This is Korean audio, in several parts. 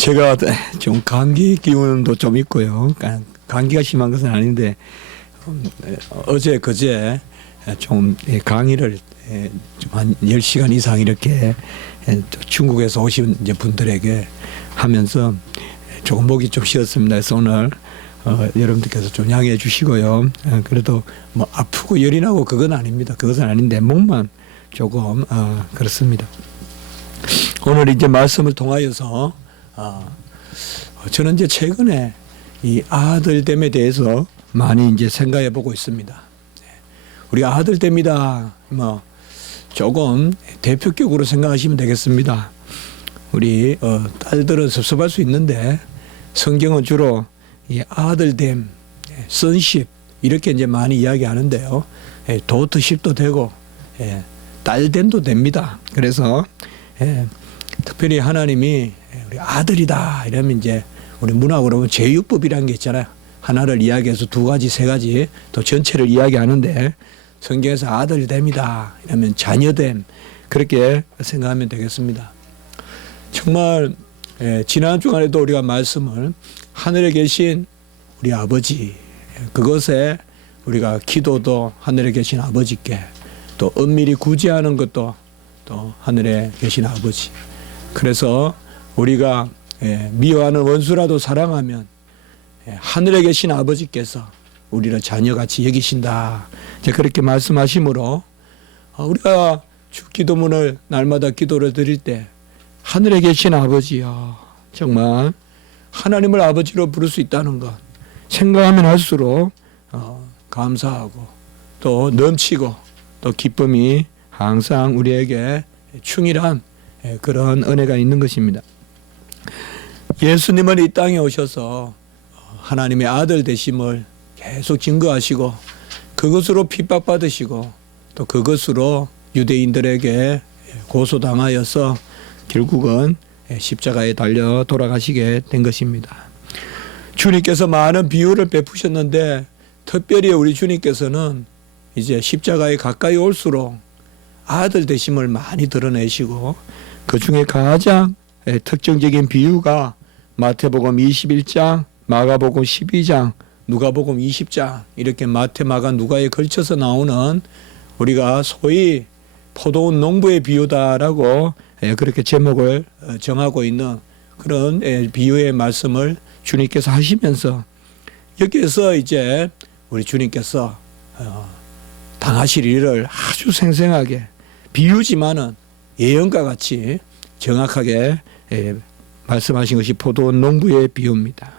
제가 좀 감기 기운도 좀 있고요. 감기가 심한 것은 아닌데 어제 그제 좀 강의를 좀 한 10시간 이상 이렇게 중국에서 오신 이제 분들에게 하면서 조금 목이 좀 쉬었습니다. 그래서 오늘 여러분들께서 좀 양해해 주시고요. 그래도 뭐 아프고 열이 나고 그건 아닙니다. 그것은 아닌데 목만 조금 그렇습니다. 오늘 이제 말씀을 통하여서 저는 이제 최근에 이 아들됨에 대해서 많이 이제 생각해 보고 있습니다. 우리 아들됨이다 뭐 조금 대표격으로 생각하시면 되겠습니다. 우리 딸들은 섭섭할 수 있는데 성경은 주로 이 아들됨, sonship 이렇게 이제 많이 이야기하는데요. daughtership도 되고 딸됨도 됩니다. 그래서 특별히 하나님이 우리 아들이다 이러면 이제 우리 문학으로 보면 제육법이라는 게 있잖아요. 하나를 이야기해서 두 가지, 세 가지 또 전체를 이야기하는데 성경에서 아들됨이다 이러면 자녀됨 그렇게 생각하면 되겠습니다. 정말 지난 주간에도 우리가 말씀을 하늘에 계신 우리 아버지 그것에 우리가 기도도 하늘에 계신 아버지께 또 은밀히 구제하는 것도 또 하늘에 계신 아버지 그래서 우리가 미워하는 원수라도 사랑하면 하늘에 계신 아버지께서 우리를 자녀같이 여기신다. 이제 그렇게 말씀하시므로 우리가 주 기도문을 날마다 기도를 드릴 때 하늘에 계신 아버지요. 정말 하나님을 아버지로 부를 수 있다는 것 생각하면 할수록 감사하고 또 넘치고 또 기쁨이 항상 우리에게 충실한 그런 은혜가 있는 것입니다. 예수님은 이 땅에 오셔서 하나님의 아들 되심을 계속 증거하시고 그것으로 핍박받으시고 또 그것으로 유대인들에게 고소당하여서 결국은 십자가에 달려 돌아가시게 된 것입니다. 주님께서 많은 비유를 베푸셨는데 특별히 우리 주님께서는 이제 십자가에 가까이 올수록 아들 되심을 많이 드러내시고 그 중에 가장 특징적인 비유가 마태복음 21장, 마가복음 12장, 누가복음 20장 이렇게 마태, 마가, 누가에 걸쳐서 나오는 우리가 소위 포도원 농부의 비유다라고 그렇게 제목을 정하고 있는 그런 비유의 말씀을 주님께서 하시면서 여기에서 이제 우리 주님께서 당하실 일을 아주 생생하게 비유지만은 예언과 같이 정확하게 말씀하신 것이 포도원 농부의 비유입니다.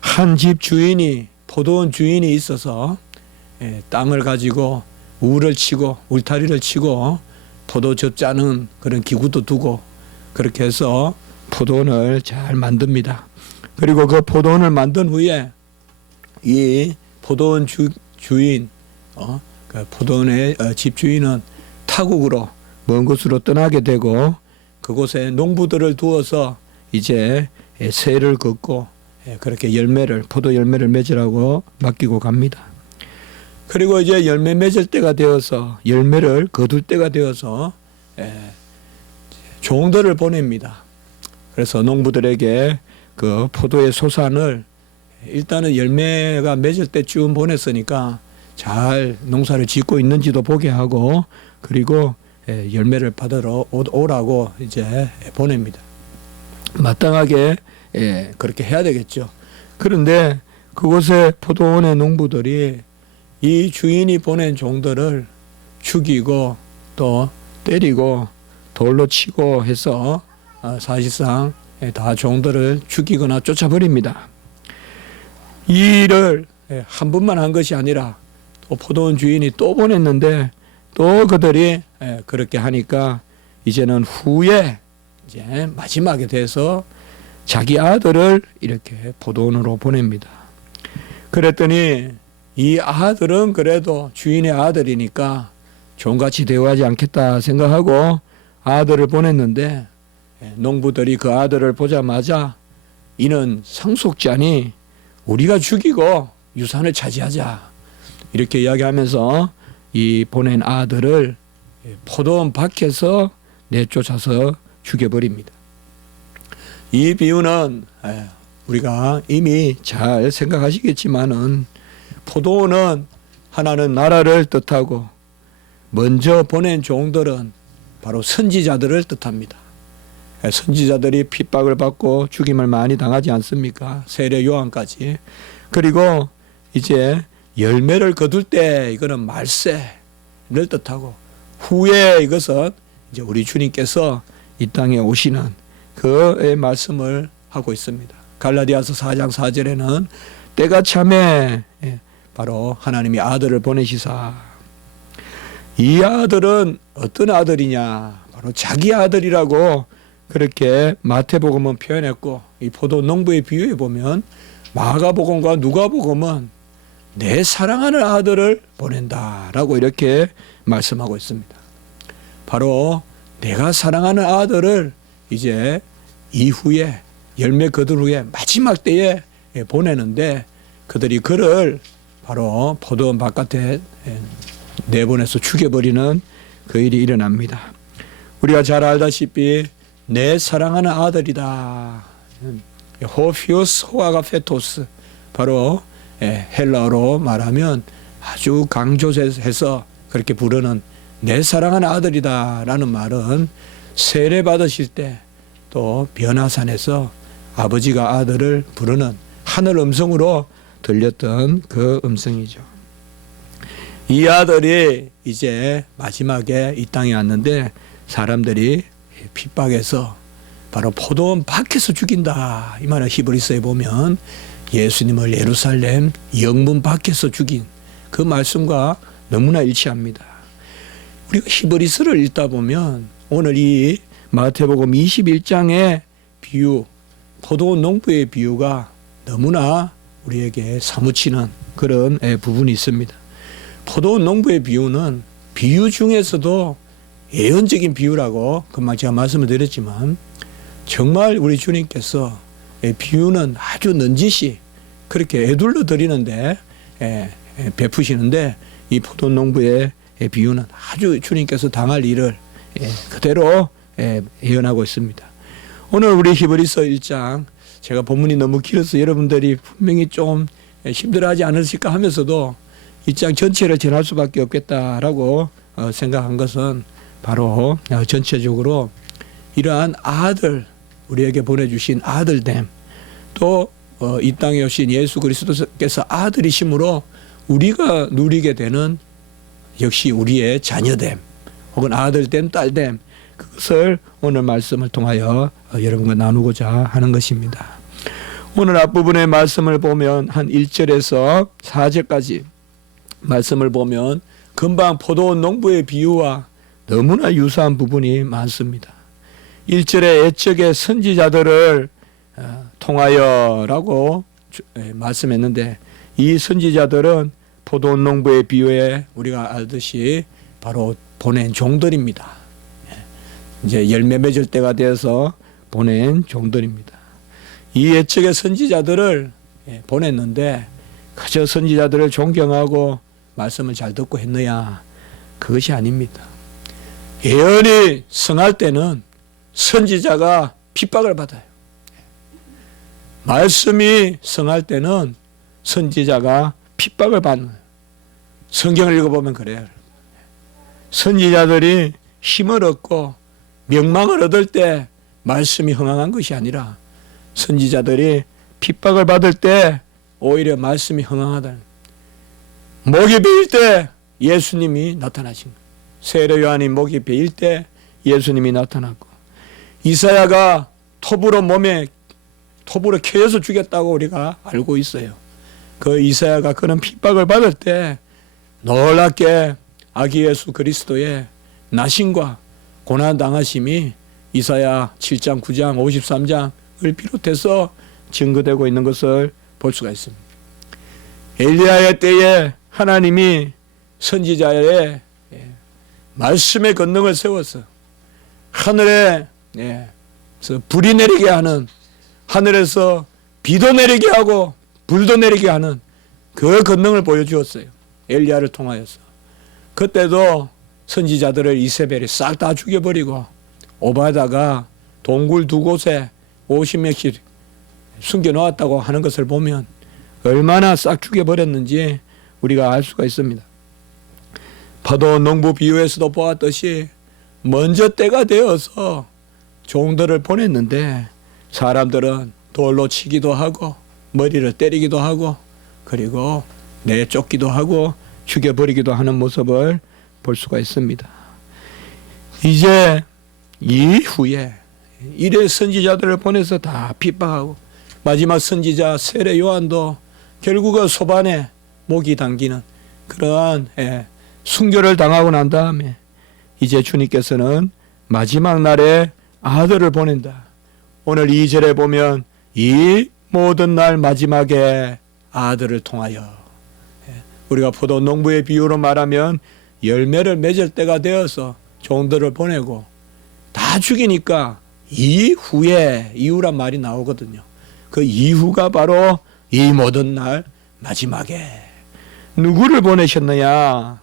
한 집 주인이 포도원 주인이 있어서 땅을 가지고 울을 치고 울타리를 치고 포도즙 짜는 그런 기구도 두고 그렇게 해서 포도원을 잘 만듭니다. 그리고 그 포도원을 만든 후에 이 포도원 주인 그 포도원의 집주인은 타국으로 먼 곳으로 떠나게 되고 그곳에 농부들을 두어서 이제 새를 긋고 그렇게 포도 열매를 맺으라고 맡기고 갑니다. 그리고 이제 열매 맺을 때가 되어서 열매를 거둘 때가 되어서 종들을 보냅니다. 그래서 농부들에게 그 포도의 소산을 일단은 열매가 맺을 때쯤 보냈으니까 잘 농사를 짓고 있는지도 보게 하고 그리고 열매를 받으러 오라고 이제 보냅니다. 마땅하게 그렇게 해야 되겠죠. 그런데 그곳에 포도원의 농부들이 이 주인이 보낸 종들을 죽이고 또 때리고 돌로 치고 해서 사실상 다 종들을 죽이거나 쫓아버립니다. 이 일을 한 번만 한 것이 아니라 또 포도원 주인이 또 보냈는데 또 그들이 그렇게 하니까 이제는 후에 이제 마지막에 돼서 자기 아들을 이렇게 포도원으로 보냅니다. 그랬더니 이 아들은 그래도 주인의 아들이니까 종같이 대우하지 않겠다 생각하고 아들을 보냈는데 농부들이 그 아들을 보자마자 이는 상속자니 우리가 죽이고 유산을 차지하자 이렇게 이야기하면서 이 보낸 아들을 포도원 밖에서 내쫓아서 죽여버립니다. 이 비유는 우리가 이미 잘 생각하시겠지만은 포도원은 하나는 나라를 뜻하고 먼저 보낸 종들은 바로 선지자들을 뜻합니다. 선지자들이 핍박을 받고 죽임을 많이 당하지 않습니까? 세례 요한까지. 그리고 이제 열매를 거둘 때 이거는 말세를 뜻하고 후에 이것은 이제 우리 주님께서 이 땅에 오시는 그의 말씀을 하고 있습니다. 갈라디아서 4장 4절에는 때가 참에 바로 하나님이 아들을 보내시사, 이 아들은 어떤 아들이냐, 바로 자기 아들이라고 그렇게 마태복음은 표현했고, 이 포도 농부의 비유에 보면 마가복음과 누가복음은 내 사랑하는 아들을 보낸다라고 이렇게 말씀하고 있습니다. 바로 내가 사랑하는 아들을 이제 이후에 열매 거둔 후에 마지막 때에 보내는데, 그들이 그를 바로 포도원 바깥에 내보내서 죽여버리는 그 일이 일어납니다. 우리가 잘 알다시피 내 사랑하는 아들이다. 호피오스 호아가페토스, 바로 헬라어로 말하면 아주 강조해서 그렇게 부르는 내 사랑하는 아들이다 라는 말은 세례 받으실 때 또 변화산에서 아버지가 아들을 부르는 하늘 음성으로 들렸던 그 음성이죠. 이 아들이 이제 마지막에 이 땅에 왔는데 사람들이 핍박해서 바로 포도원 밖에서 죽인다, 이 말을 히브리서에 보면 예수님을 예루살렘 영문 밖에서 죽인 그 말씀과 너무나 일치합니다. 우리가 히브리서를 읽다 보면 오늘 이 마태복음 21장의 비유, 포도원 농부의 비유가 너무나 우리에게 사무치는 그런 부분이 있습니다. 포도원 농부의 비유는 비유 중에서도 예언적인 비유라고 금방 제가 말씀을 드렸지만, 정말 우리 주님께서 비유는 아주 넌지시 그렇게 애둘러 드리는데 베푸시는데, 이 포도원 농부의 비유는 아주 주님께서 당할 일을 그대로 예언하고 있습니다. 오늘 우리 히브리서 1장, 제가 본문이 너무 길어서 여러분들이 분명히 좀 힘들어하지 않으실까 하면서도 1장 전체를 전할 수밖에 없겠다라고 생각한 것은 바로 전체적으로 이러한 아들, 우리에게 보내주신 아들됨, 또 이 땅에 오신 예수 그리스도께서 아들이심으로 우리가 누리게 되는 역시 우리의 자녀됨, 혹은 아들됨, 딸됨, 그것을 오늘 말씀을 통하여 여러분과 나누고자 하는 것입니다. 오늘 앞부분의 말씀을 보면 한 1절에서 4절까지 말씀을 보면 금방 포도원 농부의 비유와 너무나 유사한 부분이 많습니다. 1절에 옛적의 선지자들을 통하여라고 말씀했는데, 이 선지자들은 포도원 농부의 비유에 우리가 알듯이 바로 보낸 종들입니다. 이제 열매 맺을 때가 되어서 보낸 종들입니다. 이 옛적의 선지자들을 보냈는데 그저 선지자들을 존경하고 말씀을 잘 듣고 했느냐, 그것이 아닙니다. 예언이 성할 때는 선지자가 핍박을 받아요. 말씀이 성할 때는 선지자가 핍박을 받는 거예요. 성경을 읽어보면 그래요. 선지자들이 힘을 얻고 명망을 얻을 때 말씀이 흥황한 것이 아니라, 선지자들이 핍박을 받을 때 오히려 말씀이 흥황하다. 목이 베일 때 예수님이 나타나신 거예요. 세례 요한이 목이 베일 때 예수님이 나타났고, 이사야가 톱으로 켜서 죽였다고 우리가 알고 있어요. 그 이사야가 그런 핍박을 받을 때 놀랍게 아기 예수 그리스도의 나심과 고난 당하심이 이사야 7장, 9장, 53장을 비롯해서 증거되고 있는 것을 볼 수가 있습니다. 엘리야의 때에 하나님이 선지자의 말씀의 권능을 세워서 하늘에 불이 내리게 하는, 하늘에서 비도 내리게 하고 불도 내리게 하는 그 권능을 보여주었어요. 엘리야를 통하여서. 그때도 선지자들을 이세벨이 싹 다 죽여버리고 오바다가 동굴 두 곳에 50명씩 숨겨 놓았다고 하는 것을 보면 얼마나 싹 죽여버렸는지 우리가 알 수가 있습니다. 포도원 농부 비유에서도 보았듯이 먼저 때가 되어서 종들을 보냈는데 사람들은 돌로 치기도 하고 머리를 때리기도 하고 그리고 내쫓기도 하고 죽여버리기도 하는 모습을 볼 수가 있습니다. 이제 이후에 이래 선지자들을 보내서 다 핍박하고 마지막 선지자 세례 요한도 결국은 소반에 목이 당기는 그러한 순교를 당하고 난 다음에 이제 주님께서는 마지막 날에 아들을 보낸다. 오늘 2절에 보면 이 모든 날 마지막에 아들을 통하여 우리가 포도 농부의 비유로 말하면 열매를 맺을 때가 되어서 종들을 보내고 다 죽이니까 이후란 말이 나오거든요. 그 이후가 바로 이 모든 날 마지막에 누구를 보내셨느냐?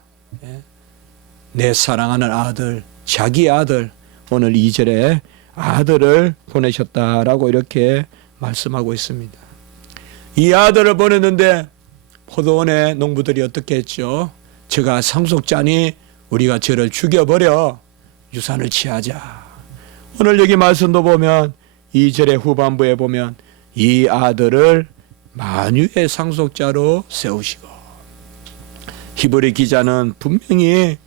내 사랑하는 아들, 자기 아들, 오늘 2절에 아들을 보내셨다라고 이렇게 말씀하고 있습니다. 이 아들을 보냈는데 포도원의 농부들이 어떻게 했죠? 저가 상속자니 우리가 저를 죽여버려 유산을 취하자. 오늘 여기 말씀도 보면 2절의 후반부에 보면 이 아들을 만유의 상속자로 세우시고, 히브리 기자는 분명히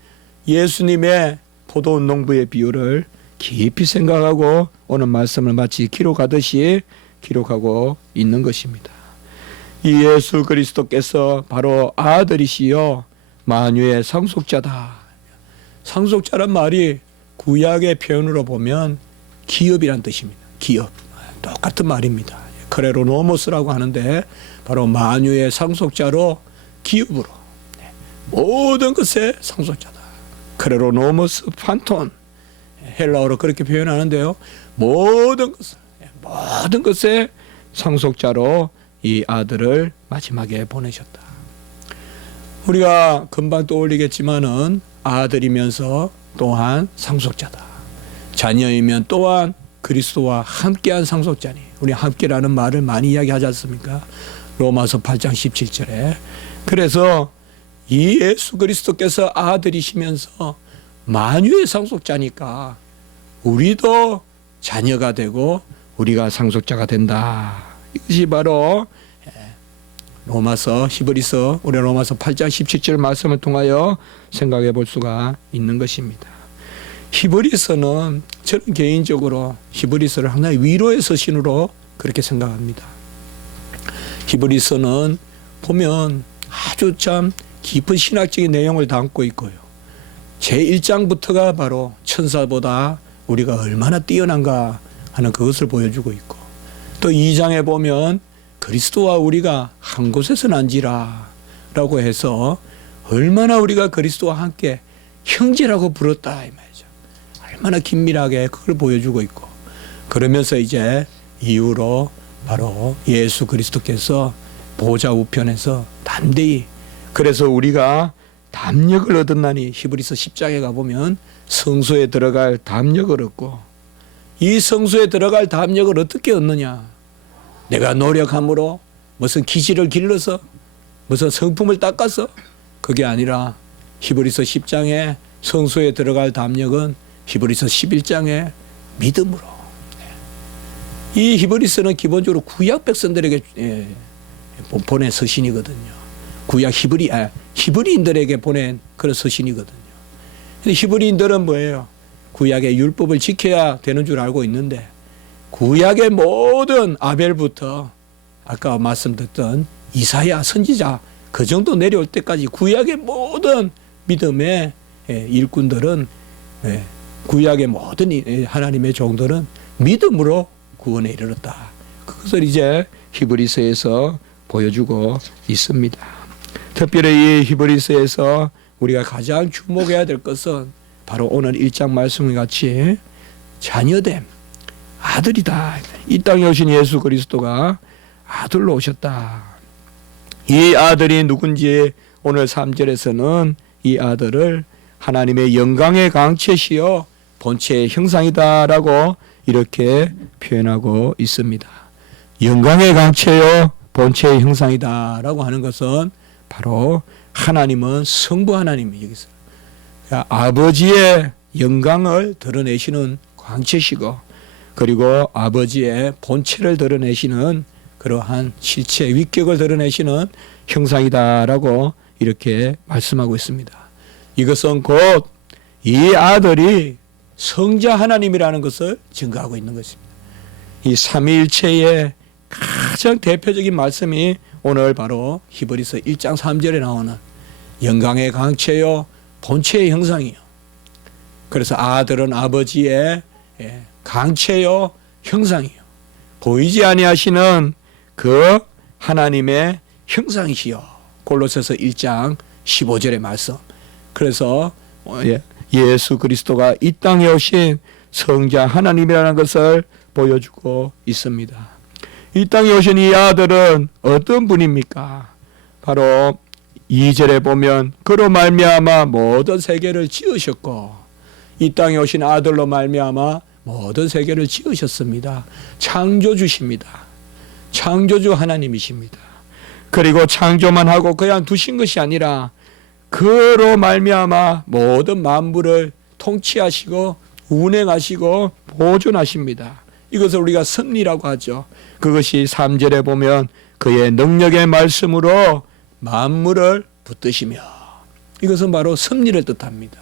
예수님의 포도원 농부의 비유를 깊이 생각하고 오늘 말씀을 마치 기록하듯이 기록하고 있는 것입니다. 이 예수 그리스도께서 바로 아들이시요 만유의 상속자다. 상속자란 말이 구약의 표현으로 보면 기업이란 뜻입니다. 기업. 똑같은 말입니다. 크레로노모스라고 하는데 바로 만유의 상속자로 기업으로 모든 것의 상속자다. 크레로노모스 판톤, 헬라어로 그렇게 표현하는데요. 모든 것의 상속자로 이 아들을 마지막에 보내셨다. 우리가 금방 떠올리겠지만은 아들이면서 또한 상속자다. 자녀이면 또한 그리스도와 함께한 상속자니. 우리 함께라는 말을 많이 이야기하지 않습니까? 로마서 8장 17절에. 그래서 이 예수 그리스도께서 아들이시면서 만유의 상속자니까 우리도 자녀가 되고 우리가 상속자가 된다. 이것이 바로 히브리서 우리 로마서 8장 17절 말씀을 통하여 생각해 볼 수가 있는 것입니다. 히브리서는 저는 개인적으로 히브리서를 하나의 위로의 서신으로 그렇게 생각합니다. 히브리서는 보면 아주 참 깊은 신학적인 내용을 담고 있고요. 제1장부터가 바로 천사보다 우리가 얼마나 뛰어난가 하는 그것을 보여주고 있고, 또 2장에 보면 그리스도와 우리가 한 곳에서 난지라 라고 해서 얼마나 우리가 그리스도와 함께 형제라고 부렀다 이 말이죠. 얼마나 긴밀하게 그걸 보여주고 있고, 그러면서 이제 이후로 바로 예수 그리스도께서 보좌 우편에서 담대히, 그래서 우리가 담력을 얻었나니 히브리서 10장에 가보면 성소에 들어갈 담력을 얻고, 이 성소에 들어갈 담력을 어떻게 얻느냐? 내가 노력함으로 무슨 기지를 길러서 무슨 성품을 닦아서 그게 아니라 히브리서 10장에 성소에 들어갈 담력은 히브리서 11장에 믿음으로. 이 히브리서는 기본적으로 구약 백성들에게 보낸 서신이거든요. 구약 히브리인들에게 보낸 그런 서신이거든요. 근데 히브리인들은 뭐예요? 구약의 율법을 지켜야 되는 줄 알고 있는데 구약의 모든 아벨부터 아까 말씀드렸던 이사야 선지자 그 정도 내려올 때까지 구약의 모든 믿음의 일꾼들은, 구약의 모든 하나님의 종들은 믿음으로 구원에 이르렀다. 그것을 이제 히브리서에서 보여주고 있습니다. 특별히 이 히브리서에서 우리가 가장 주목해야 될 것은 바로 오늘 1장 말씀과 같이 자녀됨, 아들이다. 이 땅에 오신 예수 그리스도가 아들로 오셨다. 이 아들이 누군지 오늘 3절에서는 이 아들을 하나님의 영광의 강체시여 본체의 형상이다라고 이렇게 표현하고 있습니다. 영광의 강체요 본체의 형상이다라고 하는 것은 바로 하나님은 성부 하나님이 여기서 아버지의 영광을 드러내시는 광채시고, 그리고 아버지의 본체를 드러내시는 그러한 실체 위격을 드러내시는 형상이다라고 이렇게 말씀하고 있습니다. 이것은 곧 이 아들이 성자 하나님이라는 것을 증거하고 있는 것입니다. 이 삼위일체의 가장 대표적인 말씀이 오늘 바로 히브리서 1장 3절에 나오는 영광의 강체요 본체의 형상이요. 그래서 아들은 아버지의 강체요 형상이요. 보이지 아니하시는 그 하나님의 형상이시요. 골로새서 1장 15절의 말씀. 그래서 예수 그리스도가 이 땅에 오신 성자 하나님이라는 것을 보여주고 있습니다. 이 땅에 오신 이 아들은 어떤 분입니까? 바로 2절에 보면 그로 말미암아 모든 세계를 지으셨고, 이 땅에 오신 아들로 말미암아 모든 세계를 지으셨습니다. 창조주십니다. 창조주 하나님이십니다. 그리고 창조만 하고 그냥 두신 것이 아니라 그로 말미암아 모든 만물을 통치하시고 운행하시고 보존하십니다. 이것을 우리가 섭리라고 하죠. 그것이 3절에 보면 그의 능력의 말씀으로 만물을 붙드시며, 이것은 바로 섭리를 뜻합니다.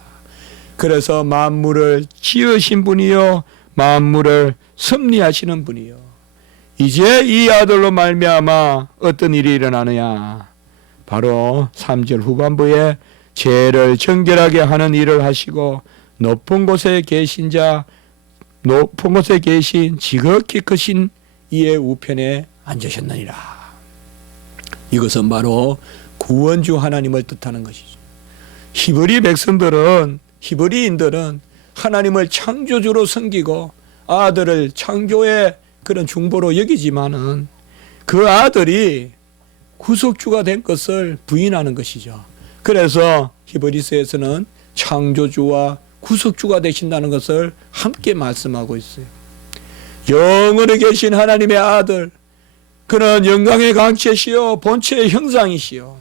그래서 만물을 지으신 분이요 만물을 섭리하시는 분이요. 이제 이 아들로 말미암아 어떤 일이 일어나느냐, 바로 3절 후반부에 죄를 정결하게 하는 일을 하시고 높은 곳에 계신 지극히 크신 이의 우편에 앉으셨느니라. 이것은 바로 구원주 하나님을 뜻하는 것이죠. 히브리인들은 하나님을 창조주로 섬기고 아들을 창조의 그런 중보로 여기지만은 그 아들이 구속주가 된 것을 부인하는 것이죠. 그래서 히브리서에서는 창조주와 구속주가 되신다는 것을 함께 말씀하고 있어요. 영원히 계신 하나님의 아들, 그는 영광의 강체시요 본체의 형상이시요,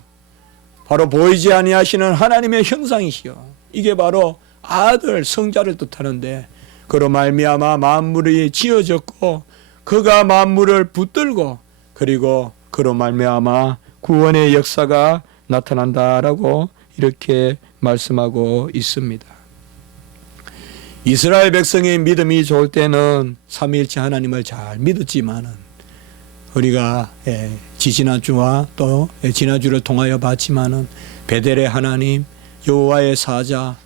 바로 보이지 아니하시는 하나님의 형상이시요. 이게 바로 아들 성자를 뜻하는데, 그로 말미암아 만물이 지어졌고 그가 만물을 붙들고, 그리고 그로 말미암아 구원의 역사가 나타난다라고 이렇게 말씀하고 있습니다. 이스라엘 백성의 믿음이 좋을 때는 삼위일체 하나님을 잘 믿었지만은, 우리가 지지난주와 또 지난주를 통하여 봤지만은 베델의 하나님, 여호와의 사자,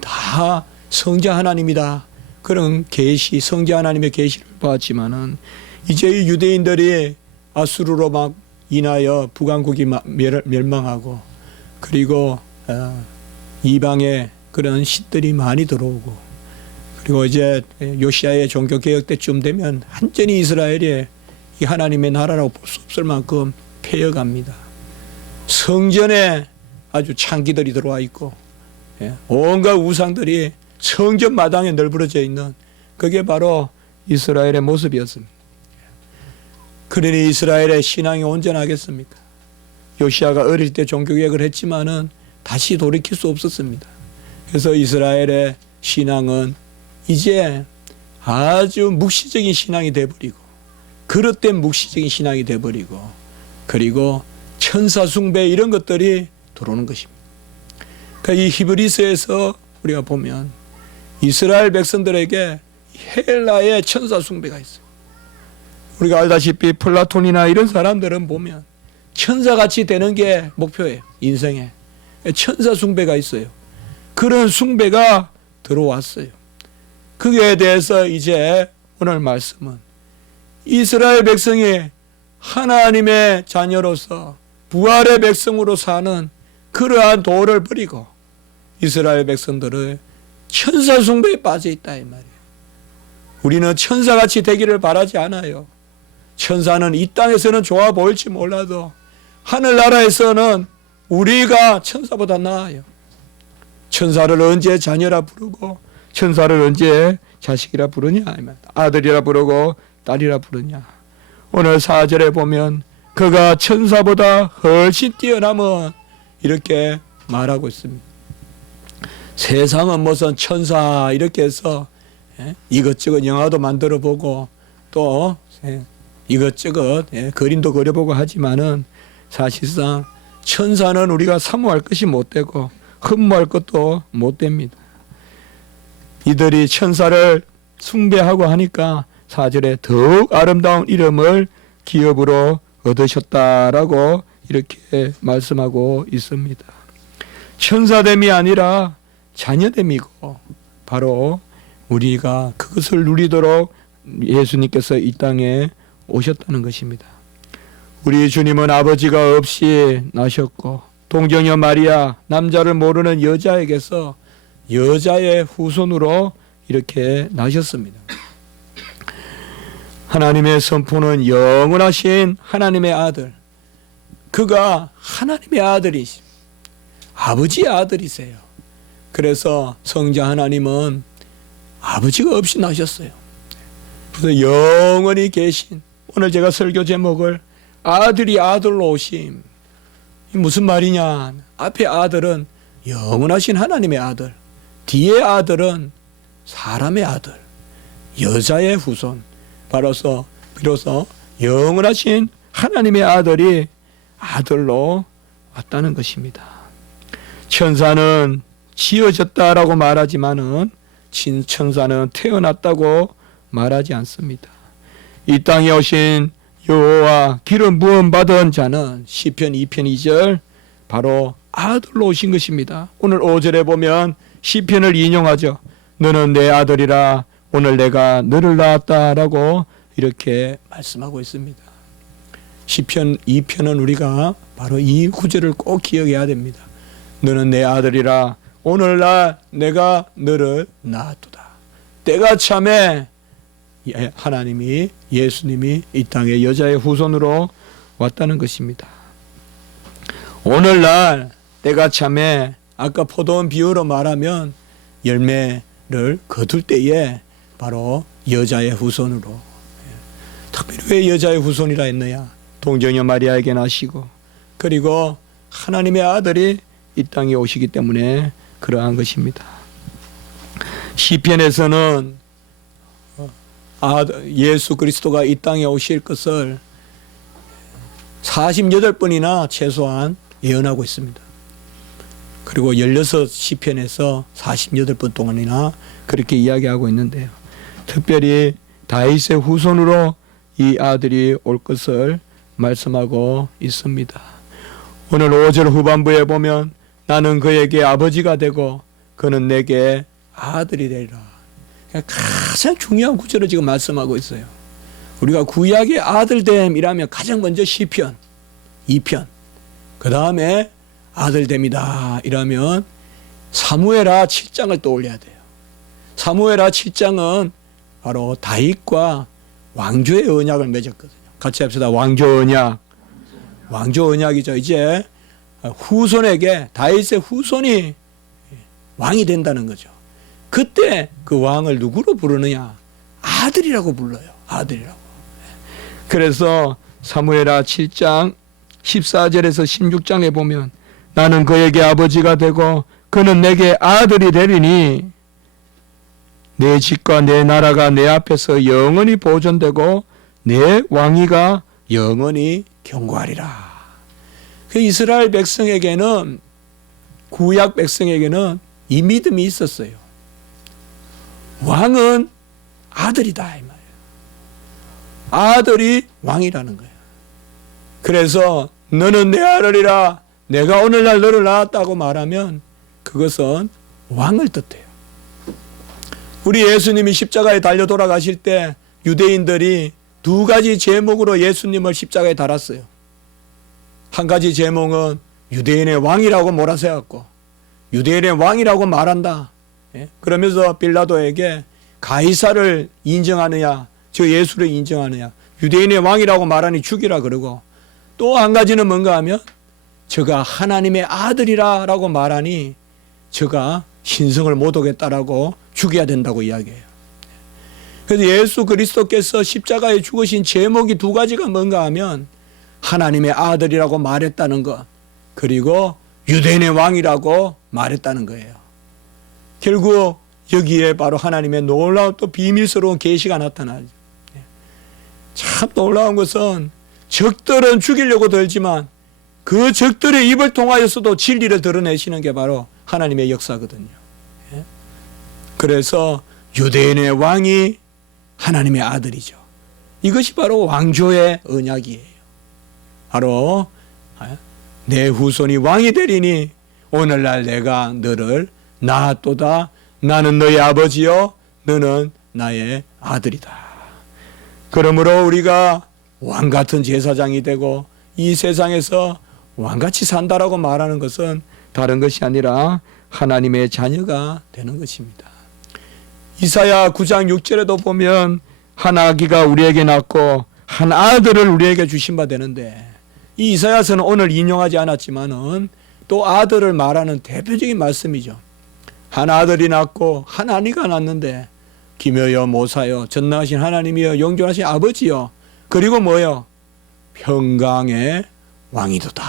다 성자 하나님이다, 그런 계시, 성자 하나님의 계시를 봤지만은 이제 이 유대인들이 아수르로 막 인하여 북왕국이 멸망하고, 그리고 이방의 그런 신들이 많이 들어오고, 그리고 이제 요시아의 종교개혁 때쯤 되면 완전히 이스라엘이 이 하나님의 나라라고 볼 수 없을 만큼 폐허갑니다. 성전에 아주 창기들이 들어와 있고 온갖 우상들이 성전 마당에 널브러져 있는, 그게 바로 이스라엘의 모습이었습니다. 그러니 이스라엘의 신앙이 온전하겠습니까? 요시아가 어릴 때 종교개혁을 했지만은 다시 돌이킬 수 없었습니다. 그래서 이스라엘의 신앙은 이제 아주 묵시적인 신앙이 되어버리고, 그릇된 묵시적인 신앙이 되어버리고, 그리고 천사 숭배 이런 것들이 들어오는 것입니다. 그러니까 이 히브리서에서 우리가 보면 이스라엘 백성들에게 헬라의 천사 숭배가 있어요. 우리가 알다시피 플라톤이나 이런 사람들은 보면 천사같이 되는 게 목표예요. 인생에 천사 숭배가 있어요. 그런 숭배가 들어왔어요. 그에 대해서 이제 오늘 말씀은 이스라엘 백성이 하나님의 자녀로서 부활의 백성으로 사는 그러한 도를 버리고 이스라엘 백성들을 천사 숭배에 빠져 있다 이 말이에요. 우리는 천사같이 되기를 바라지 않아요. 천사는 이 땅에서는 좋아 보일지 몰라도 하늘나라에서는 우리가 천사보다 나아요. 천사를 언제 자녀라 부르고 천사를 언제 자식이라 부르냐, 아들이라 부르고 딸이라 부르냐. 오늘 4절에 보면 그가 천사보다 훨씬 뛰어남은 이렇게 말하고 있습니다. 세상은 무슨 천사 이렇게 해서 이것저것 영화도 만들어 보고 또 이것저것 그림도 그려보고 하지만은 사실상 천사는 우리가 사모할 것이 못 되고 흠모할 것도 못 됩니다. 이들이 천사를 숭배하고 하니까 4절에 더욱 아름다운 이름을 기업으로 얻으셨다라고 이렇게 말씀하고 있습니다. 천사됨이 아니라 자녀됨이고 바로 우리가 그것을 누리도록 예수님께서 이 땅에 오셨다는 것입니다. 우리 주님은 아버지가 없이 나셨고 동정녀 마리아 남자를 모르는 여자에게서 여자의 후손으로 이렇게 나셨습니다. 하나님의 선포는 영원하신 하나님의 아들, 그가 하나님의 아들이시, 아버지의 아들이세요. 그래서 성자 하나님은 아버지가 없이 나셨어요. 그래서 영원히 계신, 오늘 제가 설교 제목을 아들이 아들로 오심, 무슨 말이냐. 앞에 아들은 영원하신 하나님의 아들, 뒤에 아들은 사람의 아들, 여자의 후손, 비로소 영원하신 하나님의 아들이 아들로 왔다는 것입니다. 천사는 지어졌다라고 말하지만은 천사는 태어났다고 말하지 않습니다. 이 땅에 오신 여호와 기름 부음 받은 자는 시편 2편 2절 바로 아들로 오신 것입니다. 오늘 5절에 보면 시편을 인용하죠. 너는 내 아들이라 오늘 내가 너를 낳았다라고 이렇게 말씀하고 있습니다. 시편 2편은 우리가 바로 이 구절을 꼭 기억해야 됩니다. 너는 내 아들이라 오늘날 내가 너를 낳았도다. 때가 참에 하나님이, 예수님이 이 땅에 여자의 후손으로 왔다는 것입니다. 오늘날 때가 참에 아까 포도원 비유로 말하면 열매를 거둘 때에 바로 여자의 후손으로, 특별히 왜 여자의 후손이라 했느냐. 동정녀 마리아에게 나시고 그리고 하나님의 아들이 이 땅에 오시기 때문에 그러한 것입니다. 시편에서는 예수 그리스도가 이 땅에 오실 것을 48번이나 최소한 예언하고 있습니다. 그리고 16시편에서 48번 동안이나 그렇게 이야기하고 있는데요. 특별히 다윗의 후손으로 이 아들이 올 것을 말씀하고 있습니다. 오늘 5절 후반부에 보면 나는 그에게 아버지가 되고 그는 내게 아들이 되리라. 가장 중요한 구절을 지금 말씀하고 있어요. 우리가 구약의 아들됨이라면 가장 먼저 시편 2편, 그 다음에 아들됨이다 이라면 사무엘하 7장을 떠올려야 돼요. 사무엘하 7장은 바로 다윗과 왕조의 언약을 맺었거든요. 같이 합시다. 왕조 언약. 왕조 언약이죠. 이제 후손에게, 다윗의 후손이 왕이 된다는 거죠. 그때 그 왕을 누구로 부르느냐? 아들이라고 불러요. 아들이라고. 그래서 사무엘하 7장 14절에서 16장에 보면 나는 그에게 아버지가 되고 그는 내게 아들이 되리니 내 집과 내 나라가 내 앞에서 영원히 보존되고 내 왕위가 영원히 견고하리라. 그 이스라엘 백성에게는, 구약 백성에게는 이 믿음이 있었어요. 왕은 아들이다 이 말이에요. 아들이 왕이라는 거예요. 그래서 너는 내 아들이라 내가 오늘날 너를 낳았다고 말하면 그것은 왕을 뜻해요. 우리 예수님이 십자가에 달려 돌아가실 때 유대인들이 두 가지 제목으로 예수님을 십자가에 달았어요. 한 가지 제목은 유대인의 왕이라고 몰아세웠고 유대인의 왕이라고 말한다. 그러면서 빌라도에게 가이사를 인정하느냐, 저 예수를 인정하느냐, 유대인의 왕이라고 말하니 죽이라 그러고, 또 한 가지는 뭔가 하면 저가 하나님의 아들이라고 말하니 저가 신성을 못 오겠다라고 죽여야 된다고 이야기해요. 그래서 예수 그리스도께서 십자가에 죽으신 제목이 두 가지가 뭔가 하면 하나님의 아들이라고 말했다는 것, 그리고 유대인의 왕이라고 말했다는 거예요. 결국 여기에 바로 하나님의 놀라운 또 비밀스러운 계시가 나타나죠. 참 놀라운 것은 적들은 죽이려고 들지만 그 적들의 입을 통하여서도 진리를 드러내시는 게 바로 하나님의 역사거든요. 그래서 유대인의 왕이 하나님의 아들이죠. 이것이 바로 왕조의 언약이에요. 바로 내 후손이 왕이 되리니 오늘날 내가 너를 낳았도다. 나는 너의 아버지요 너는 나의 아들이다. 그러므로 우리가 왕같은 제사장이 되고 이 세상에서 왕같이 산다라고 말하는 것은 다른 것이 아니라 하나님의 자녀가 되는 것입니다. 이사야 9장 6절에도 보면 한 아기가 우리에게 낳고 한 아들을 우리에게 주신 바 되는데, 이 이사야서는 오늘 인용하지 않았지만은 또 아들을 말하는 대표적인 말씀이죠. 한 아들이 낳고 한 아기가 낳는데 기묘여 모사여 전능하신 하나님이여 영존하신 아버지여 그리고 뭐요? 평강의 왕이도다.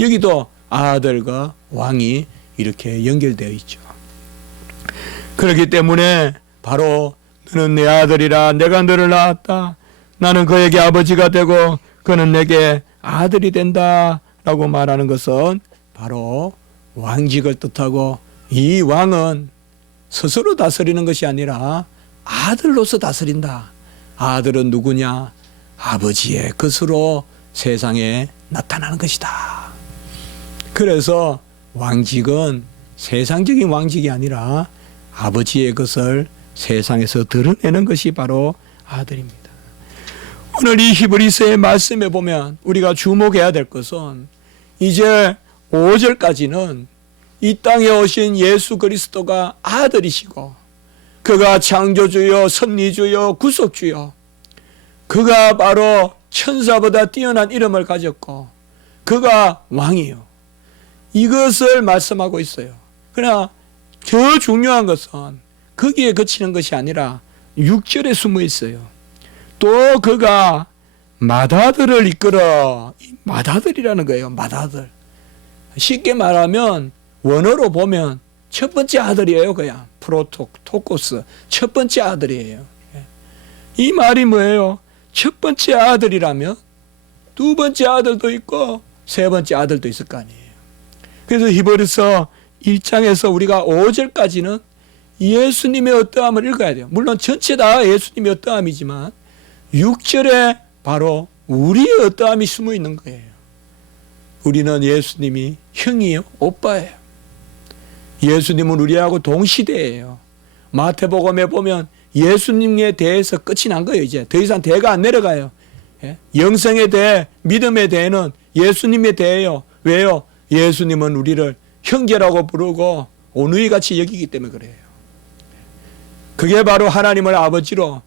여기도 아들과 왕이 이렇게 연결되어 있죠. 그렇기 때문에 바로 너는 내 아들이라 내가 너를 낳았다. 나는 그에게 아버지가 되고 그는 내게 아들이 된다 라고 말하는 것은 바로 왕직을 뜻하고, 이 왕은 스스로 다스리는 것이 아니라 아들로서 다스린다. 아들은 누구냐? 아버지의 것으로 세상에 나타나는 것이다. 그래서 왕직은 세상적인 왕직이 아니라 아버지의 것을 세상에서 드러내는 것이 바로 아들입니다. 오늘 이 히브리서의 말씀에 보면 우리가 주목해야 될 것은 이제 5절까지는 이 땅에 오신 예수 그리스도가 아들이시고 그가 창조주요 섭리주요 구속주요, 그가 바로 천사보다 뛰어난 이름을 가졌고 그가 왕이요, 이것을 말씀하고 있어요. 그러나 더 중요한 것은 거기에 그치는 것이 아니라 6절에 숨어 있어요. 또 그가 맏아들을 이끌어, 맏아들이라는 거예요. 맏아들. 쉽게 말하면 원어로 보면 첫 번째 아들이에요. 그냥 프로토코스, 첫 번째 아들이에요. 이 말이 뭐예요? 첫 번째 아들이라면 두 번째 아들도 있고 세 번째 아들도 있을 거 아니에요. 그래서 히브리서 1장에서 우리가 5절까지는 예수님의 어떠함을 읽어야 돼요. 물론 전체 다 예수님의 어떠함이지만 6절에 바로 우리의 어떠함이 숨어 있는 거예요. 우리는 예수님이 형이요, 오빠예요. 예수님은 우리하고 동시대예요. 마태복음에 보면 예수님에 대해서 끝이 난 거예요. 이제 더 이상 대가 안 내려가요. 영생에 대해, 믿음에 대해는 예수님에 대해요. 왜요? 예수님은 우리를 형제라고 부르고 오누이같이 여기기 때문에 그래요. 그게 바로 하나님을 아버지로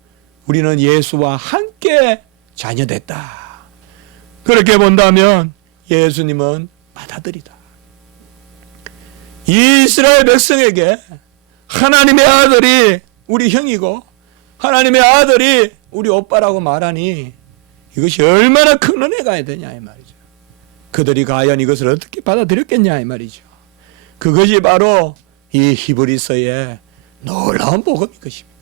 우리는 예수와 함께 자녀됐다. 그렇게 본다면 예수님은 맏아들이다. 이 이스라엘 백성에게 하나님의 아들이 우리 형이고 하나님의 아들이 우리 오빠라고 말하니 이것이 얼마나 큰 은혜가 되냐 이 말이죠. 그들이 과연 이것을 어떻게 받아들였겠냐 이 말이죠. 그것이 바로 이 히브리서의 놀라운 복음인 것입니다.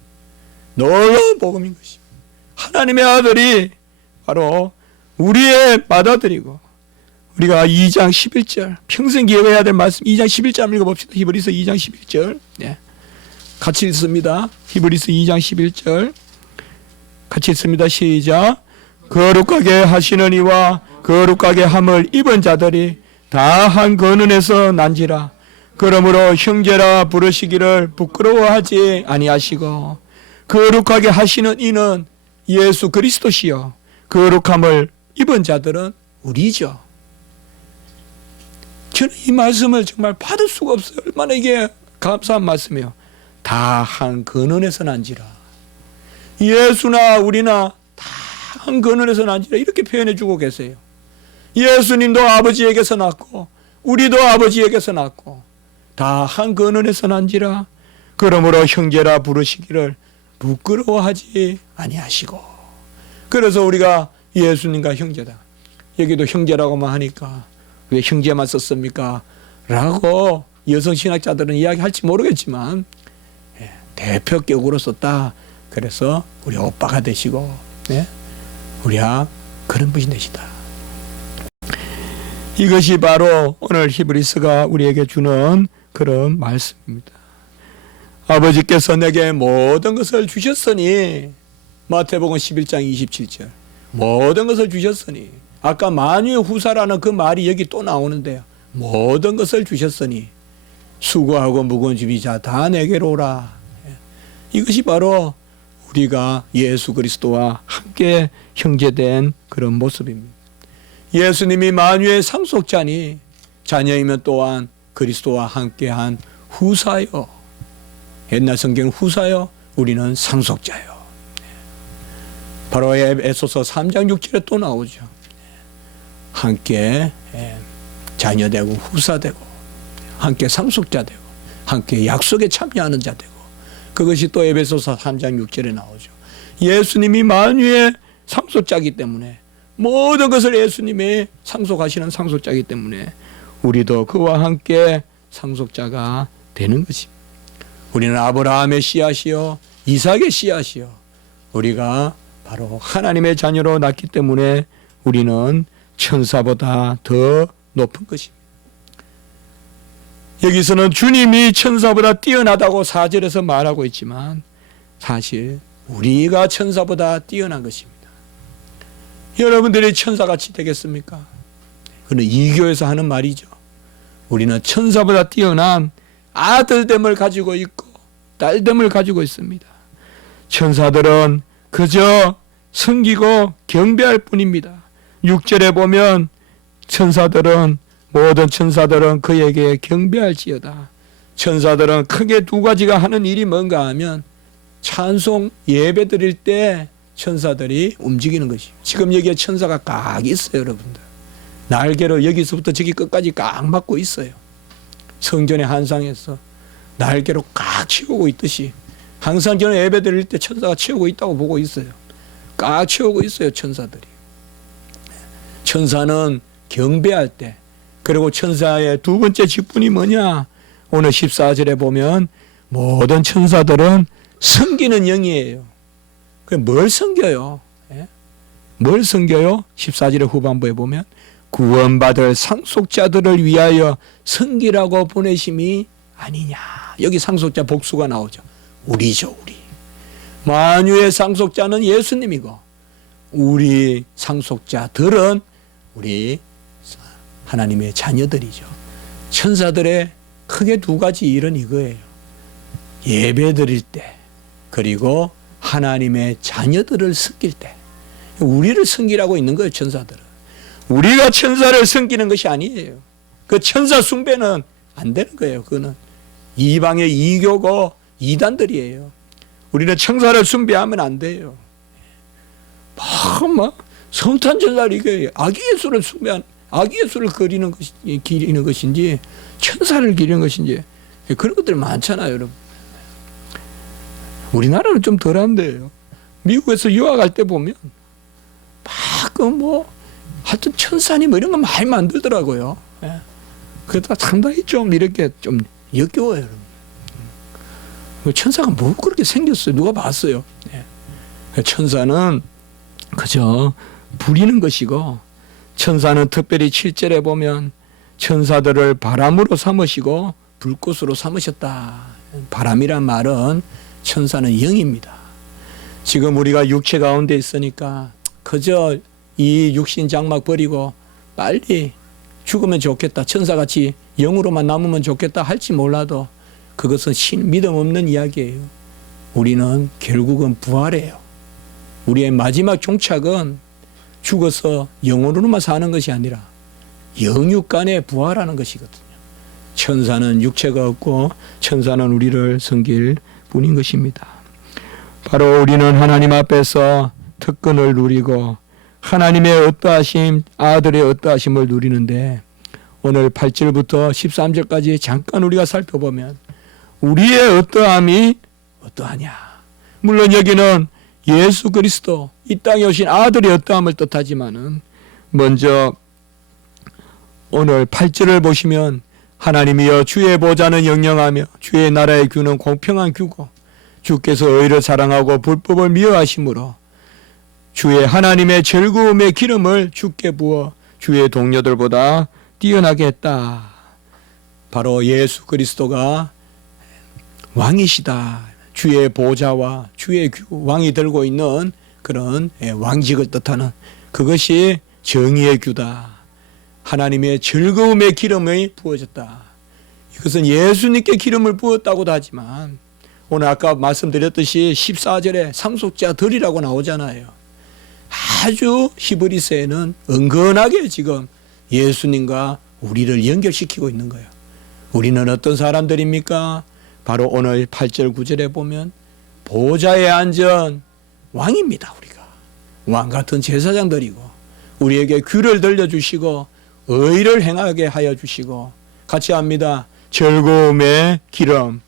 놀라운 복음인 것입니다. 하나님의 아들이 바로 우리의 맏아들이고, 우리가 2장 11절 평생 기억해야 될 말씀 2장 11절 읽어봅시다. 히브리서 2장 11절 같이 읽습니다. 히브리서 2장 11절 같이 읽습니다. 시작. 거룩하게 하시는 이와 거룩하게 함을 입은 자들이 다 한 근원에서 난지라. 그러므로 형제라 부르시기를 부끄러워하지 아니하시고, 거룩하게 하시는 이는 예수 그리스도시요 거룩함을 입은 자들은 우리죠. 저는 이 말씀을 정말 받을 수가 없어요. 얼마나 이게 감사한 말씀이에요. 다 한 근원에서 난지라. 예수나 우리나 다 한 근원에서 난지라 이렇게 표현해 주고 계세요. 예수님도 아버지에게서 났고 우리도 아버지에게서 났고 다 한 근원에서 난지라. 그러므로 형제라 부르시기를 부끄러워하지 아니하시고. 그래서 우리가 예수님과 형제다. 여기도 형제라고만 하니까 왜 형제만 썼습니까? 라고 여성신학자들은 이야기할지 모르겠지만 대표격으로 썼다. 그래서 우리 오빠가 되시고 우리야 그런 분이 되시다. 이것이 바로 오늘 히브리서가 우리에게 주는 그런 말씀입니다. 아버지께서 내게 모든 것을 주셨으니, 마태복음 11장 27절, 모든 것을 주셨으니, 아까 만유의 후사라는 그 말이 여기 또 나오는데요. 모든 것을 주셨으니 수고하고 무거운 짐이 자 다 내게로 오라. 이것이 바로 우리가 예수 그리스도와 함께 형제된 그런 모습입니다. 예수님이 만유의 상속자니 자녀이면 또한 그리스도와 함께한 후사요. 옛날 성경은 후사요, 우리는 상속자요. 바로 에베소서 3장 6절에 또 나오죠. 함께 자녀되고 후사되고 함께 상속자되고 함께 약속에 참여하는 자되고, 그것이 또 에베소서 3장 6절에 나오죠. 예수님이 만유의 상속자이기 때문에, 모든 것을 예수님이 상속하시는 상속자이기 때문에 우리도 그와 함께 상속자가 되는 것입니다. 우리는 아브라함의 씨앗이요 이삭의 씨앗이요, 우리가 바로 하나님의 자녀로 낳기 때문에 우리는 천사보다 더 높은 것입니다. 여기서는 주님이 천사보다 뛰어나다고 4절에서 말하고 있지만 사실 우리가 천사보다 뛰어난 것입니다. 여러분들이 천사같이 되겠습니까? 그는 이교에서 하는 말이죠. 우리는 천사보다 뛰어난 아들됨을 가지고 있고 딸됨을 가지고 있습니다. 천사들은 그저 섬기고 경배할 뿐입니다. 6절에 보면 모든 천사들은 그에게 경배할지어다. 천사들은 크게 두 가지가 하는 일이 뭔가 하면 찬송 예배 드릴 때 천사들이 움직이는 것이. 지금 여기에 천사가 깍 있어요, 여러분들. 날개로 여기서부터 저기 끝까지 깍 막고 있어요. 성전의 한상에서 날개로 깍 치우고 있듯이 항상 저는 예배 드릴 때 천사가 치우고 있다고 보고 있어요. 깍 치우고 있어요, 천사들이. 천사는 경배할 때, 그리고 천사의 두 번째 직분이 뭐냐? 오늘 14절에 보면 모든 천사들은 섬기는 영이에요. 뭘 섬겨요? 뭘 섬겨요? 14절의 후반부에 보면 구원받을 상속자들을 위하여 섬기라고 보내심이 아니냐. 여기 상속자 복수가 나오죠. 우리죠, 우리. 만유의 상속자는 예수님이고 우리 상속자들은 우리 하나님의 자녀들이죠. 천사들의 크게 두 가지 일은 이거예요. 예배 드릴 때, 그리고 하나님의 자녀들을 섬길 때. 우리를 섬기라고 있는 거예요, 천사들은. 우리가 천사를 섬기는 것이 아니에요. 그 천사 숭배는 안 되는 거예요. 그거는 이방의 이교고 이단들이에요. 우리는 천사를 숭배하면 안 돼요. 막 성탄절날 이게 아기 예수를 숭배한, 아기 예수를 기리는 것인지 천사를 기리는 것인지 그런 것들 많잖아요, 여러분. 우리나라는 좀 덜한데요. 미국에서 유학할 때 보면 막 하여튼 천사니 이런 거 많이 만들더라고요. 그러다 상당히 좀 이렇게 좀 역겨워요, 여러분. 천사가 뭐 그렇게 생겼어요? 누가 봤어요? 천사는 그저 부리는 것이고, 천사는 특별히 7절에 보면 천사들을 바람으로 삼으시고 불꽃으로 삼으셨다. 바람이란 말은 천사는 영입니다. 지금 우리가 육체 가운데 있으니까 그저 이 육신 장막 버리고 빨리 죽으면 좋겠다, 천사같이 영으로만 남으면 좋겠다 할지 몰라도 그것은 믿음 없는 이야기예요. 우리는 결국은 부활해요. 우리의 마지막 종착은 죽어서 영으로만 사는 것이 아니라 영육간에 부활하는 것이거든요. 천사는 육체가 없고 천사는 우리를 섬길 뿐인 것입니다. 바로 우리는 하나님 앞에서 특권을 누리고 하나님의 어떠하심, 아들의 어떠하심을 누리는데, 오늘 8절부터 13절까지 잠깐 우리가 살펴보면 우리의 어떠함이 어떠하냐, 물론 여기는 예수 그리스도 이 땅에 오신 아들의 어떠함을 뜻하지만은 먼저 오늘 8절을 보시면 하나님이여 주의 보좌는 영영하며 주의 나라의 규는 공평한 규고 주께서 의를 사랑하고 불법을 미워하심으로 주의 하나님의 즐거움의 기름을 주께 부어 주의 동료들보다 뛰어나게 했다. 바로 예수 그리스도가 왕이시다. 주의 보좌와 주의 규, 왕이 들고 있는 그런 왕직을 뜻하는 그것이 정의의 규다. 하나님의 즐거움의 기름이 부어졌다. 이것은 예수님께 기름을 부었다고도 하지만 오늘 아까 말씀드렸듯이 14절에 상속자들이라고 나오잖아요. 아주 히브리서에는 은근하게 지금 예수님과 우리를 연결시키고 있는 거예요. 우리는 어떤 사람들입니까? 바로 오늘 8절 9절에 보면 보좌에 앉은 왕입니다. 우리가 왕 같은 제사장들이고 우리에게 귀를 들려주시고 의를 행하게 하여 주시고 같이 합니다. 즐거움의 기름,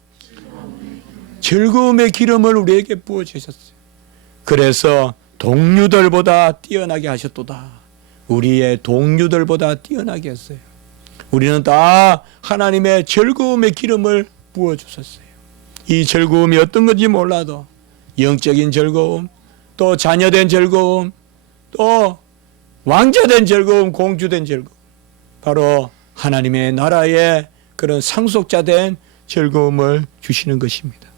즐거움의 기름을 우리에게 부어주셨어요. 그래서 동류들보다 뛰어나게 하셨도다. 우리의 동류들보다 뛰어나게 했어요. 우리는 다 하나님의 즐거움의 기름을 부어주셨어요. 이 즐거움이 어떤 건지 몰라도 영적인 즐거움, 또 자녀된 즐거움, 또 왕자된 즐거움, 공주된 즐거움, 바로 하나님의 나라의 그런 상속자된 즐거움을 주시는 것입니다.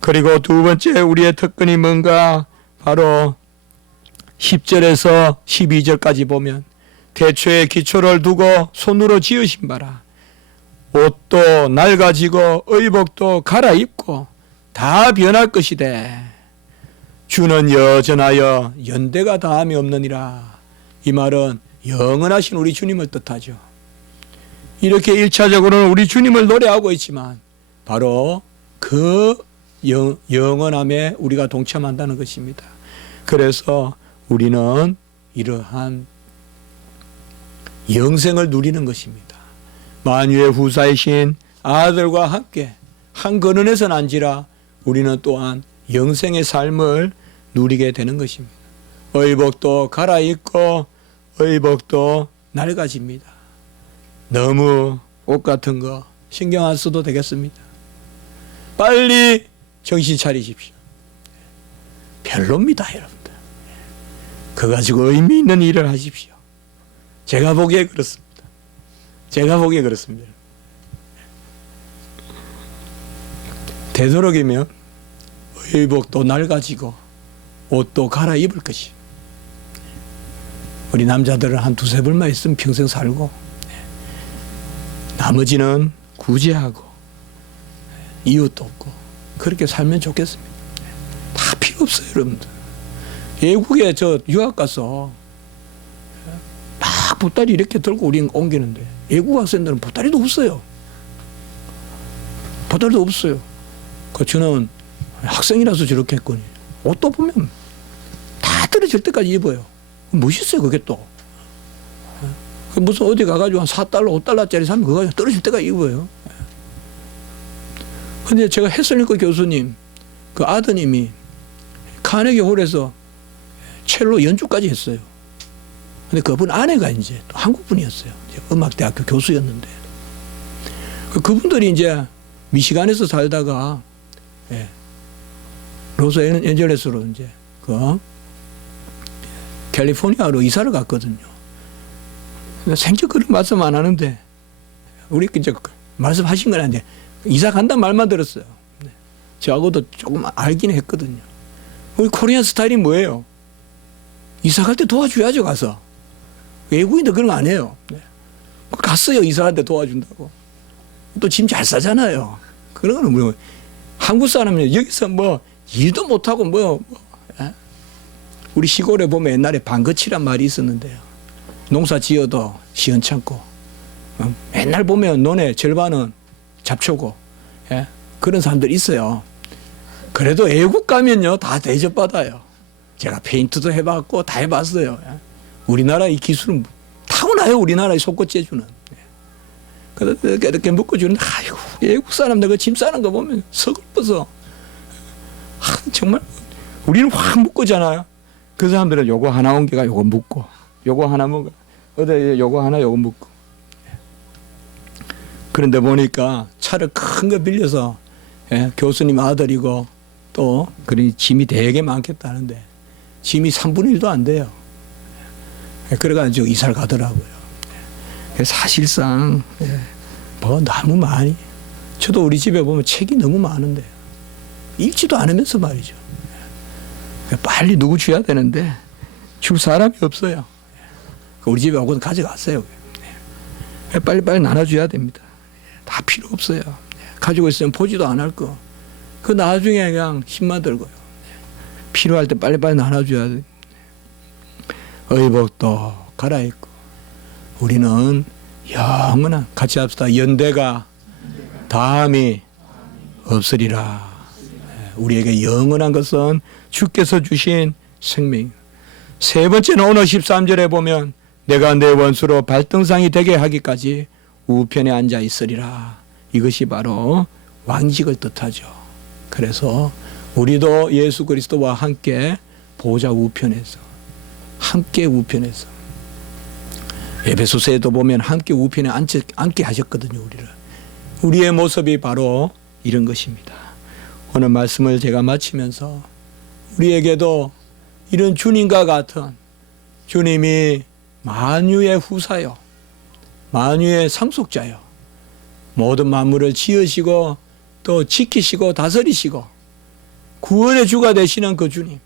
그리고 두 번째 우리의 특권이 뭔가? 바로 10절에서 12절까지 보면 대초에 기초를 두고 손으로 지으신 바라 옷도 낡아지고 의복도 갈아입고 다 변할 것이되 주는 여전하여 연대가 다함이 없느니라. 이 말은 영원하신 우리 주님을 뜻하죠. 이렇게 1차적으로는 우리 주님을 노래하고 있지만 바로 그 영원함에 우리가 동참한다는 것입니다. 그래서 우리는 이러한 영생을 누리는 것입니다. 만유의 후사이신 아들과 함께 한 근원에서 난지라 우리는 또한 영생의 삶을 누리게 되는 것입니다. 의복도 갈아입고 의복도 낡아집니다. 너무 옷 같은 거 신경 안 써도 되겠습니다. 빨리 정신 차리십시오. 별로입니다, 여러분들. 그거 가지고 의미 있는 일을 하십시오. 제가 보기에 그렇습니다. 제가 보기에 그렇습니다. 되도록이면 의복도 낡아지고 옷도 갈아입을 것이. 우리 남자들은 한 두세 벌만 있으면 평생 살고 나머지는 구제하고 이웃도 없고 그렇게 살면 좋겠습니다. 다 필요 없어요, 여러분들. 외국에 저 유학 가서 막 보따리 이렇게 들고 우리는 옮기는데 외국 학생들은 보따리도 없어요. 보따리도 없어요. 그 저는 학생이라서 저렇게 했거든요. 옷도 보면 다 떨어질 때까지 입어요. 멋있어요, 그게 또. 무슨 어디 가가지고 한 4달러, 5달러짜리 사면 그거 가지고 떨어질 때까지 입어요. 근데 제가 헤슬링크 교수님, 그 아드님이 카네기 홀에서 첼로 연주까지 했어요. 근데 그분 아내가 이제 또 한국 분이었어요. 음악대학교 교수였는데. 그분들이 이제 미시간에서 살다가 로스앤젤레스로 이제 캘리포니아로 이사를 갔거든요. 생전 그런 말씀 안 하는데 우리 이제 말씀하신 건 아닌데 이사 간다는 말만 들었어요. 저하고도 조금 알긴 했거든요. 우리 코리안 스타일이 뭐예요? 이사 갈 때 도와줘야죠, 가서. 외국인도 그런 거 안 해요. 갔어요, 이사 갈 때 도와준다고. 또 짐 잘 싸잖아요. 그런 거는 뭐 한국 사람은 여기서 뭐 일도 못하고 우리 시골에 보면 옛날에 방거치란 말이 있었는데요. 농사 지어도 시원찮고 맨날 보면 논의 절반은 잡초고 그런 사람들이 있어요. 그래도 외국 가면요 다 대접받아요. 제가 페인트도 해봤고 다 해봤어요. 우리나라 이 기술은 타고나요. 우리나라의 속꽃 재주는. 그렇게 묶어주는데 아이고 외국 사람들 그 짐 싸는 거 보면 서글퍼서 정말 우리는 확 묶었잖아요. 그 사람들은 요거 하나 옮겨가 요거 묶고, 요거 하나 먹어, 어디 요거 하나 요거 묶고. 그런데 보니까 차를 큰 거 빌려서 교수님 아들이고 또 그러니 짐이 되게 많겠다는데 짐이 3분의 1도 안 돼요. 그래가지고 이사를 가더라고요. 사실상 뭐 너무 많이, 저도 우리 집에 보면 책이 너무 많은데 읽지도 않으면서 말이죠. 빨리 누구 줘야 되는데 줄 사람이 없어요. 우리 집에 오고도 가져갔어요. 빨리빨리 나눠줘야 됩니다. 다 필요 없어요. 가지고 있으면 보지도 안 할 거. 그 나중에 그냥 힘만 들고요. 필요할 때 빨리빨리 나눠줘야 돼. 의복도 갈아입고 우리는 영원한, 같이 합시다. 연대가 다함이 없으리라. 우리에게 영원한 것은 주께서 주신 생명. 세 번째는 오늘 13절에 보면 내가 내 원수로 발등상이 되게 하기까지 우편에 앉아 있으리라. 이것이 바로 왕직을 뜻하죠. 그래서 우리도 예수 그리스도와 함께 보좌 우편에서, 함께 우편에서, 에베소서에도 보면 함께 우편에 앉게 하셨거든요. 우리의 모습이 바로 이런 것입니다. 오늘 말씀을 제가 마치면서 우리에게도 이런 주님과 같은, 주님이 만유의 후사요, 만유의 상속자요, 모든 만물을 지으시고 또 지키시고 다스리시고 구원의 주가 되시는 그 주님,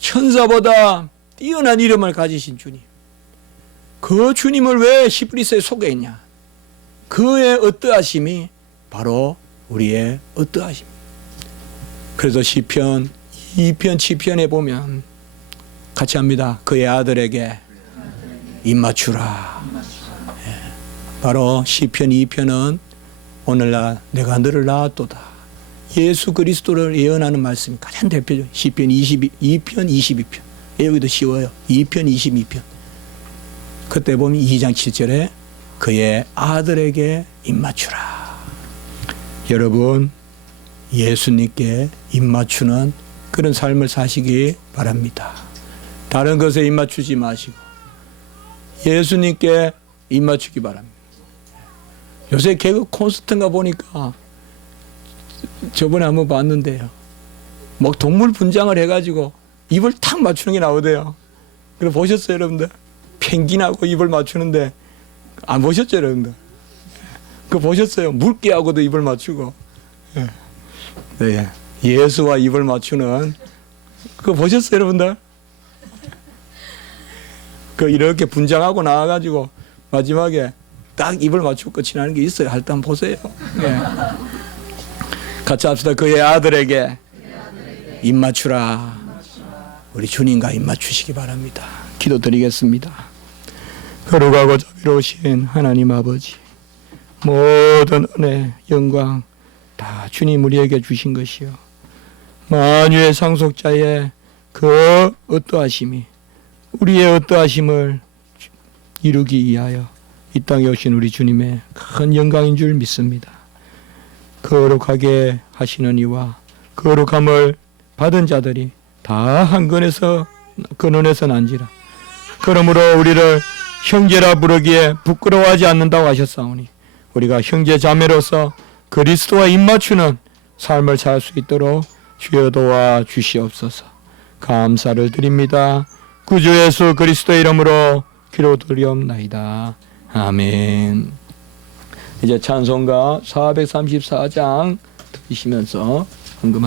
천사보다 뛰어난 이름을 가지신 주님, 그 주님을 왜 히브리서에 소개했냐? 그의 어떠하심이 바로 우리의 어떠하심입니다. 그래서 시편 2편 7편에 보면 같이 합니다. 그의 아들에게 입맞추라. 바로 시편 2편은 오늘날 내가 너를 낳았도다, 예수 그리스도를 예언하는 말씀이 가장 대표죠. 시편 2편 22편. 여기도 쉬워요. 2편 22편. 그때 보면 2장 7절에 그의 아들에게 입맞추라. 여러분, 예수님께 입맞추는 그런 삶을 사시기 바랍니다. 다른 것에 입맞추지 마시고 예수님께 입맞추기 바랍니다. 요새 개그 콘서트인가 보니까 저번에 한번 봤는데요, 막 동물 분장을 해가지고 입을 탁 맞추는 게 나오대요. 그거 보셨어요, 여러분들? 펭귄하고 입을 맞추는데 안 보셨죠, 여러분들? 그거 보셨어요? 물개하고도 입을 맞추고. 네, 예수와 입을 맞추는 그거 보셨어요, 여러분들? 그 이렇게 분장하고 나와가지고 마지막에 딱 입을 맞추고 끝이 나는 게 있어요. 할 때 한번 보세요. 네. 같이 합시다. 그의 아들에게 입 맞추라. 우리 주님과 입 맞추시기 바랍니다. 기도드리겠습니다. 거룩하고 자비로우신 하나님 아버지, 모든 은혜, 영광 다 주님 우리에게 주신 것이요, 만유의 상속자의 그 어떠하심이 우리의 어떠하심을 이루기 위하여 이 땅에 오신 우리 주님의 큰 영광인 줄 믿습니다. 거룩하게 하시는 이와 거룩함을 받은 자들이 다 한 근원에서 난지라. 그러므로 우리를 형제라 부르기에 부끄러워하지 않는다고 하셨사오니 우리가 형제 자매로서 그리스도와 입맞추는 삶을 살 수 있도록 주여 도와 주시옵소서. 감사를 드립니다. 구주 예수 그리스도의 이름으로 기도드리옵나이다. 아멘. 이제 찬송가 434장 들으시면서 헌금하십시오.